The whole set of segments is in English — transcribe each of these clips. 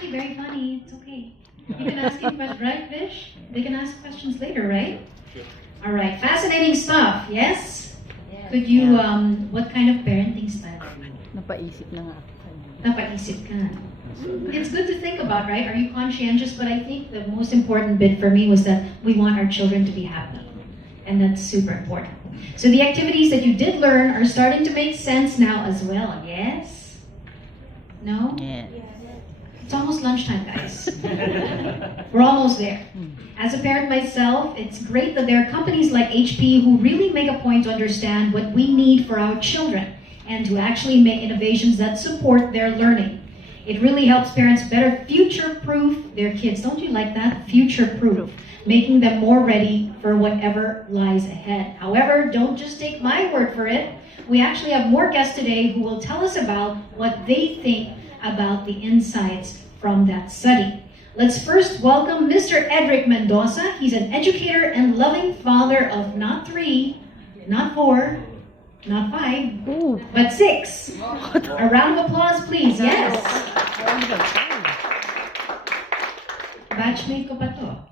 actually very funny. It's okay. You can ask him questions, right, Vish? They can ask questions later, right? Sure. All right. Fascinating stuff. Yes? Could you, what kind of parenting style? Napaisip na nga ako. Napaisip ka. It's good to think about, right? Are you conscientious? But I think the most important bit for me was that we want our children to be happy. And that's super important. So the activities that you did learn are starting to make sense now as well, yes? No? Yeah. It's almost lunchtime, guys. We're almost there. As a parent myself, it's great that there are companies like HP who really make a point to understand what we need for our children and to actually make innovations that support their learning. It really helps parents better future-proof their kids. Don't you like that? Future-proof. Making them more ready for whatever lies ahead. However, don't just take my word for it. We actually have more guests today who will tell us about what they think about the insights from that study. Let's first welcome Mr. Edric Mendoza. He's an educator and loving father of not 3, not 4, not 5, but 6. A round of applause, please. Yes. Batchmate ko pa to.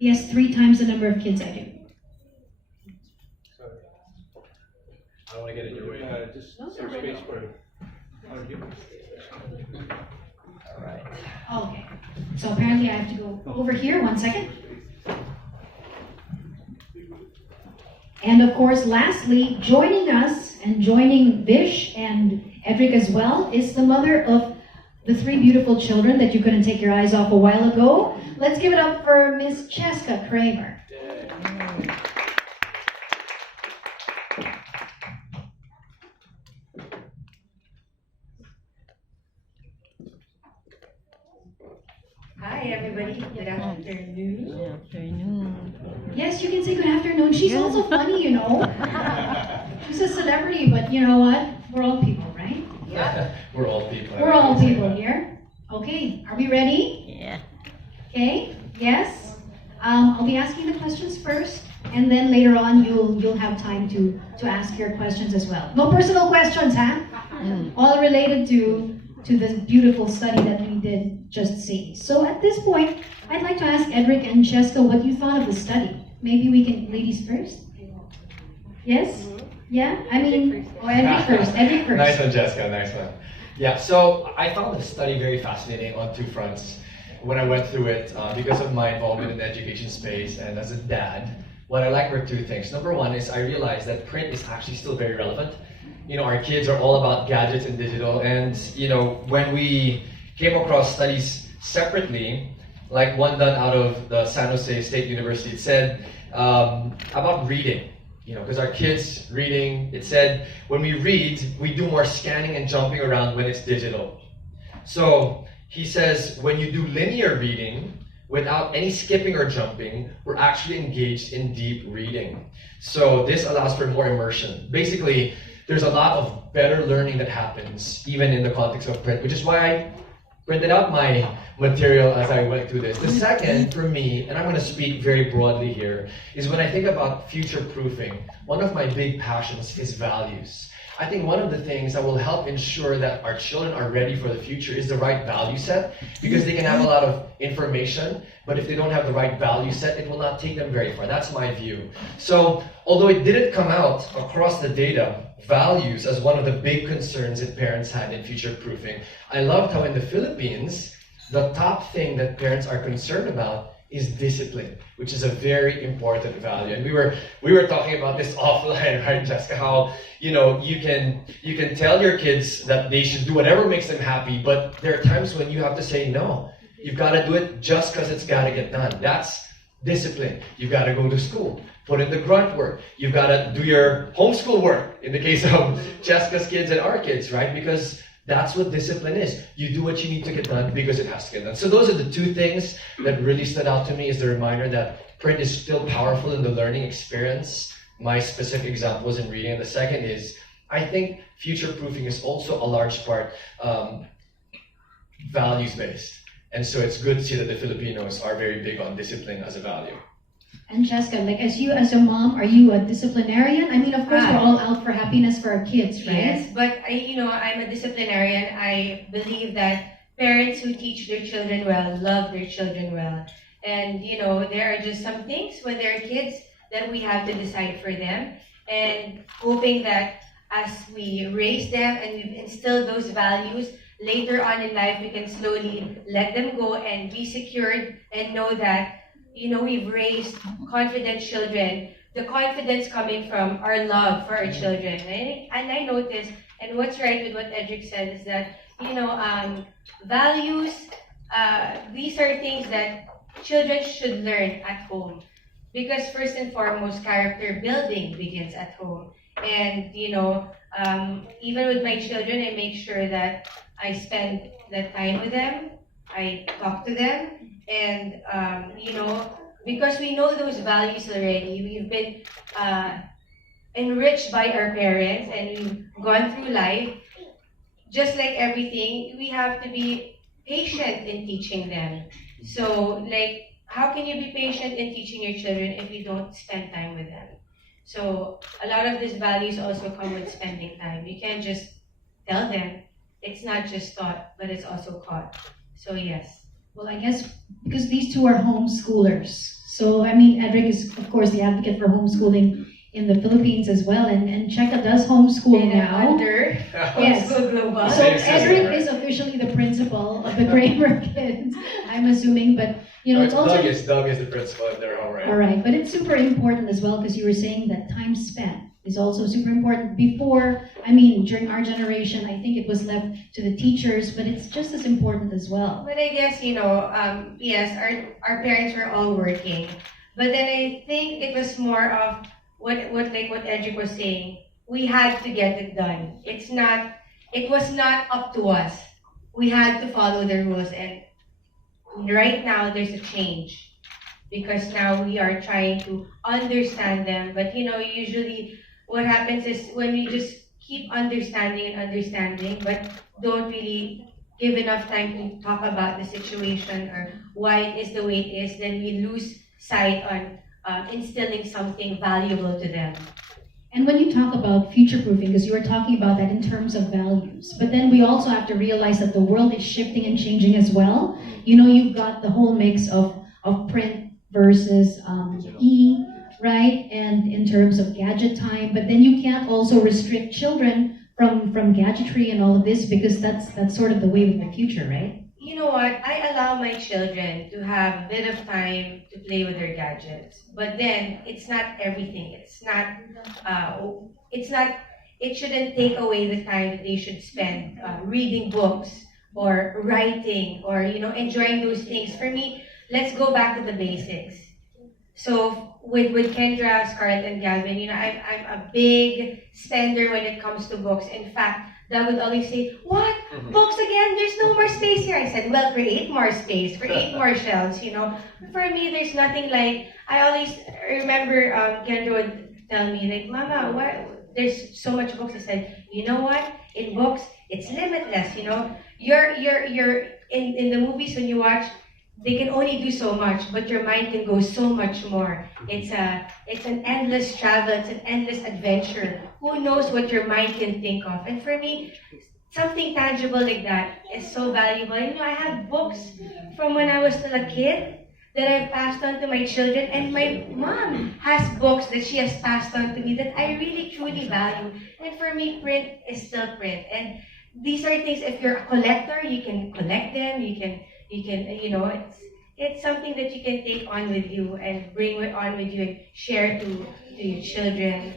He has 3 times the number of kids I do. I don't want to get in your way. Just some space for argument. All right. Okay. So apparently I have to go over here. 1 second. And of course, lastly, joining us and joining Vish and Edric as well is the mother of the 3 beautiful children that you couldn't take your eyes off a while ago. Let's give it up for Miss Cheska Kramer. Hi everybody, good afternoon. Good afternoon. Yes, you can say good afternoon. She's also funny, you know. She's a celebrity, but you know what? We're all people, right? Yeah. We're all people. We're all people here. Okay, are we ready? Yeah. Okay, yes. I'll be asking the questions first, and then later on you'll have time to ask your questions as well. No personal questions, huh? All related to this beautiful study that we did just see. So at this point, I'd like to ask Edric and Cheska what you thought of the study. Maybe we can, ladies first? Yes? Yeah? I mean, Edric first. Edric first. Nice one, Jessica. Nice one. Yeah, so I found the study very fascinating on 2 fronts when I went through it because of my involvement in the education space and as a dad. What I like were 2 things. Number 1 is I realized that print is actually still very relevant. You know, our kids are all about gadgets and digital, and you know, when we came across studies separately, like one done out of the San Jose State University, it said about reading. You know, because our kids reading, it said when we read, we do more scanning and jumping around when it's digital. So he says when you do linear reading without any skipping or jumping, we're actually engaged in deep reading. So this allows for more immersion. Basically, there's a lot of better learning that happens even in the context of print, which is why I printed out my material as I went through this. The second, for me, and I'm going to speak very broadly here, is when I think about future-proofing, one of my big passions is values. I think one of the things that will help ensure that our children are ready for the future is the right value set, because they can have a lot of information, but if they don't have the right value set, it will not take them very far. That's my view. So, although it didn't come out across the data, values as one of the big concerns that parents had in future-proofing, I loved how in the Philippines, the top thing that parents are concerned about is discipline, which is a very important value. And we were talking about this offline, right, Cheska? How you can tell your kids that they should do whatever makes them happy, but there are times when you have to say no. You've got to do it just because it's got to get done. That's discipline. You've got to go to school, put in the grunt work. You've got to do your homeschool work. In the case of Cheska's kids and our kids, right? Because that's what discipline is. You do what you need to get done because it has to get done. So those are the 2 things that really stood out to me, is the reminder that print is still powerful in the learning experience. My specific example was in reading. And the second is, I think future-proofing is also a large part values-based. And so it's good to see that the Filipinos are very big on discipline as a value. And Cheska, like as a mom, are you a disciplinarian? I mean, of course, we're all out for happiness for our kids, right? Yes, but I'm a disciplinarian. I believe that parents who teach their children well love their children well. And there are just some things with their kids that we have to decide for them, and hoping that as we raise them and we've instilled those values, later on in life we can slowly let them go and be secured and know that we've raised confident children. The confidence coming from our love for our children. And I noticed, and what's right with what Edric said is that values, these are things that children should learn at home, because first and foremost, character building begins at home. And even with my children, I make sure that I spend that time with them, I talk to them, and because we know those values already, we've been enriched by our parents and we've gone through life. Just like everything, we have to be patient in teaching them. So, how can you be patient in teaching your children if you don't spend time with them? So, a lot of these values also come with spending time. You can't just tell them. It's not just taught, but it's also caught. So, yes. Well, I guess because these two are homeschoolers. So, I mean, Edric is, of course, the advocate for homeschooling in the Philippines as well, and Cheska does homeschool And now. under Yes. Homeschool Global. So Edric is officially the principal of the Kramer kids, I'm assuming, but it's also Doug is the principal in their home, right? all right. But it's super important as well, because you were saying that time spent is also super important. During our generation, I think it was left to the teachers, but it's just as important as well. But I guess, yes, our parents were all working. But then I think it was more of what Edric was saying. We had to get it done. It was not up to us. We had to follow the rules, and right now there's a change. Because now we are trying to understand them. But usually what happens is when we just keep understanding, but don't really give enough time to talk about the situation or why it is the way it is, then we lose sight on instilling something valuable to them. And when you talk about future-proofing, because you were talking about that in terms of values, but then we also have to realize that the world is shifting and changing as well. You've got the whole mix of print versus right? And in terms of gadget time, but then you can't also restrict children from gadgetry and all of this, because that's sort of the wave of the future, right? You know what? I allow my children to have a bit of time to play with their gadgets, but then it's not everything. It shouldn't take away the time that they should spend reading books or writing or enjoying those things. For me, let's go back to the basics. So with Kendra, Scarlett, and Galvin, I'm a big spender when it comes to books. In fact, Dad would always say, "What? Books again? There's no more space here." I said, "Well, create more space, create more shelves." For me, there's nothing like. I always remember Kendra would tell me like, "Mama, what? There's so much books." I said, "You know what? In books, it's limitless. You're in the movies when you watch." They can only do so much, but your mind can go so much more. It's an endless travel, it's an endless adventure. Who knows what your mind can think of? And for me, something tangible like that is so valuable. And I have books from when I was still a kid that I've passed on to my children, and my mom has books that she has passed on to me that I really truly value. And for me, print is still print. And these are things, if you're a collector, you can collect them, you can it's something that you can take on with you and bring on with you and share to your children.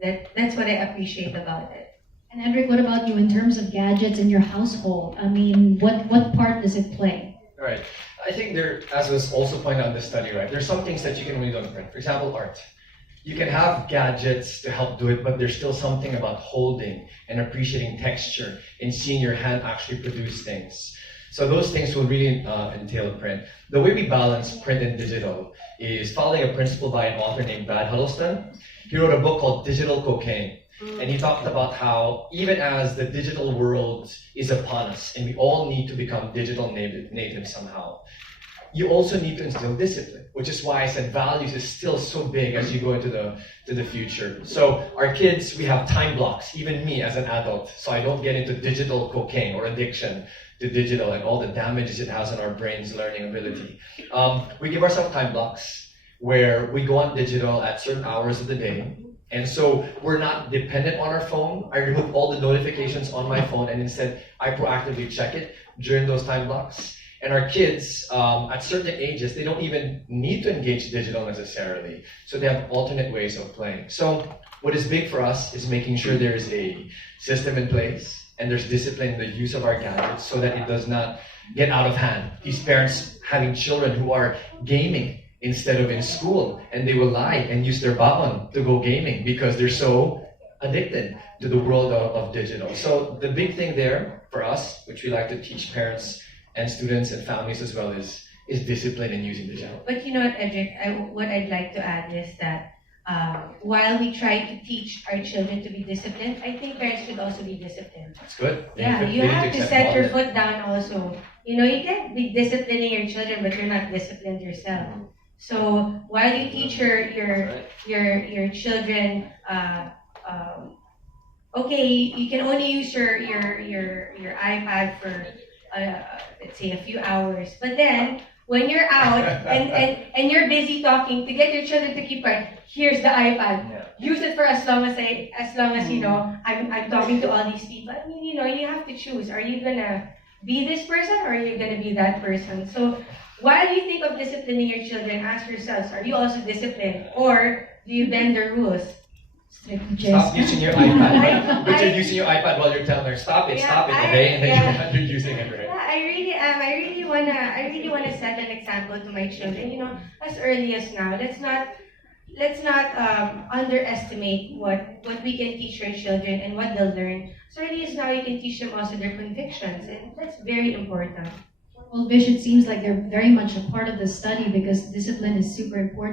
That's what I appreciate about it. And Edric, what about you in terms of gadgets in your household? What part does it play? Right. I think as was also pointed out in the study, right, there's some things that you can only do on print. For example, art. You can have gadgets to help do it, but there's still something about holding and appreciating texture and seeing your hand actually produce things. So those things will really entail print. The way we balance print and digital is following a principle by an author named Brad Huddleston. He wrote a book called Digital Cocaine. And he talked about how even as the digital world is upon us, and we all need to become digital native somehow, you also need to instill discipline, which is why I said values is still so big as you go into the future. So our kids, we have time blocks, even me as an adult, so I don't get into digital cocaine or addiction to digital and all the damages it has on our brain's learning ability. We give ourselves time blocks where we go on digital at certain hours of the day. And so we're not dependent on our phone. I remove all the notifications on my phone and instead I proactively check it during those time blocks. And our kids, at certain ages, they don't even need to engage digital necessarily. So they have alternate ways of playing. So what is big for us is making sure there's a system in place and there's discipline in the use of our gadgets so that it does not get out of hand. These parents having children who are gaming instead of in school, and they will lie and use their baon to go gaming because they're so addicted to the world of digital. So the big thing there for us, which we like to teach parents and students and families as well, is discipline in using digital. But you know what, Edric, what I'd like to add is that while we try to teach our children to be disciplined, I think parents should also be disciplined. That's good. Yeah, you have to set your foot down also. You know, you can't be disciplining your children, but you're not disciplined yourself. So while you teach your children, okay, you can only use your iPad for let's say a few hours, but then when you're out and you're busy talking, to get your children to keep quiet, here's the iPad. Use it for as long as you know I'm talking to all these people. I mean, you know, you have to choose. Are you gonna be this person or are you gonna be that person? So while you think of disciplining your children, ask yourselves, are you also disciplined? Or do you bend the rules? Stop using your iPad. But you're using your iPad while you're telling her, stop it, okay? And then you're using it, right? Yeah, I really am. I really wanna set an example to my children, you know, as early as now. Let's not underestimate what we can teach our children and what they'll learn. As early as now, you can teach them also their convictions, and that's very important. Well, Vish, it seems like they're very much a part of the study because discipline is super important.